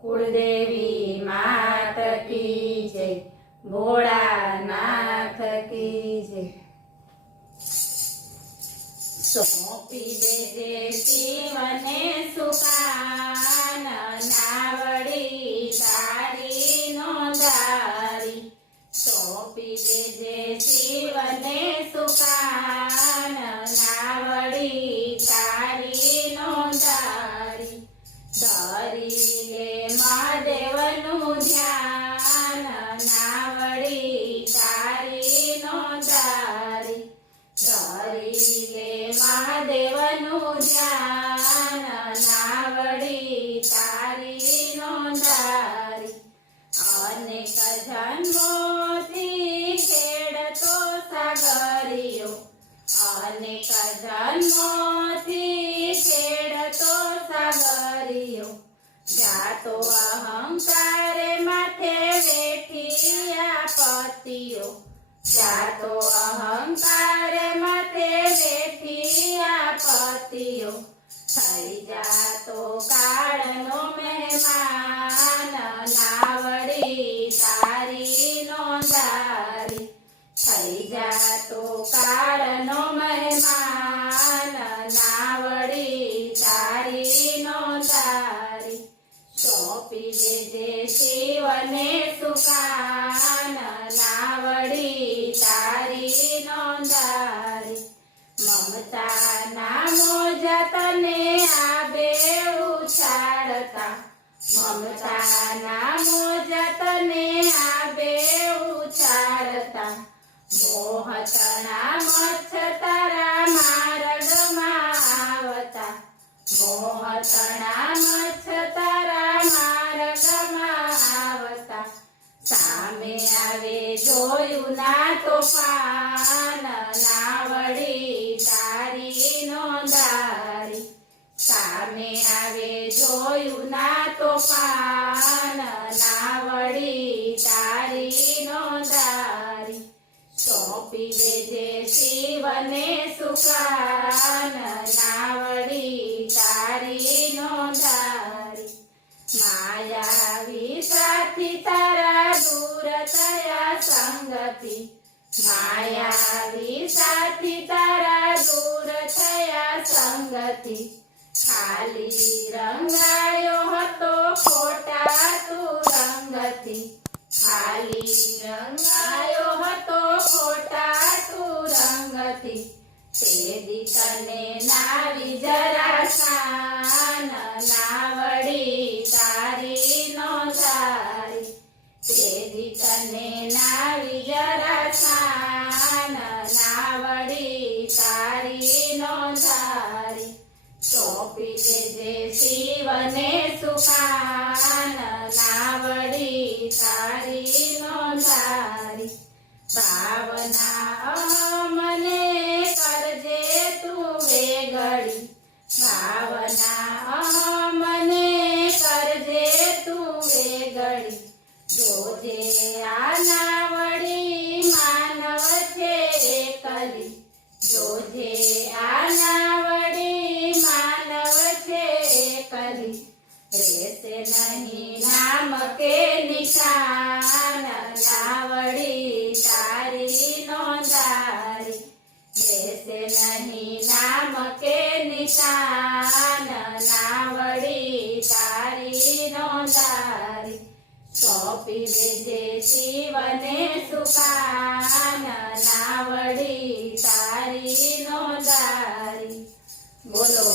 कुलदेवी मात की जय, भोळानाथ की जय। सोंपी देजे शिवने सुकान, नावडी तारी नोंदारी। सोंपी देजे शिवने सुकान, नावडी तारी नोंदारी। धरी ले महादेवનું ધ્યાન, નાવડી તારી નોંધારી। ધરી લે મહાદેવનું ધ્યાન, નાવડી તારી નોંધારી। અનેક જન્મોથી ખેડતો સાગરિયો, અનેક જન્મોથી ખેડતો સાગરિયો। જાતો અહંકારે માથે વેઠિયા પતિયો, જાતો અહંકારે માથે વેઠિયા પતિયો। થઈ જાતો કાળનો મહેમાન, નાવડી તારી નોંધારી। થઈ જાતો કાળનો મહેમાન, નાવડી તારી નોંધારી। સોંપી દેજે શિવને સુકાન, નાવડી તારી નોંધારી। મમતાના મોજા તને આબે ઉછાળતા, મમતાના મોજા તને આબે ઉછાળતા। મોહતણા મચ્છ તારા માર્ગમાં આવતા, મોહતણા મચ્છ તારા માર્ગમાં આવતા। સામે આવે જોયું ના તોફાન, નાવડી તારી નોંધારી। સામે આવે જોયું ના તોફાન, નાવડી તારી નોંધારી। સોંપી દેજે શિવને સુકાન, નાવડી તારી નોંધારી। માયાવી સાથી તારા દૂર થયા સંગતિ, માયાવી સાથી તારા દૂર થયા સંગતિ। ખાલી રંગાયો હતો ખોટા તું રંગથી, ખાલી રંગાયો હતો ખોટા તું રંગથી। તે તને નાવી જરા શાન, નાવડી તારી નોંધારી। તે તને નાવી જરા શાન, નાવડી તારી નોંધારી। સોંપી દેજે શિવને સુકાન, નાવડી તારી નોંધારી। ભાવના મને કરજે તું વેગળી, ભાવના મને કરજે તું વેગળી। જોજે આ નાવડી માનવ છે એકલી, જોજે આ નાવડી માનવ છે એકલી। રહેશે નહીં નામ કે નિશાન, નાવડી તારી નોંધારી। રહેશે નહીં નામ કે નિશાન, નાવડી તારી નોંધારી। સોંપી દેજે શિવને સુકાન, નાવડી તારી નોંધારી। બોલો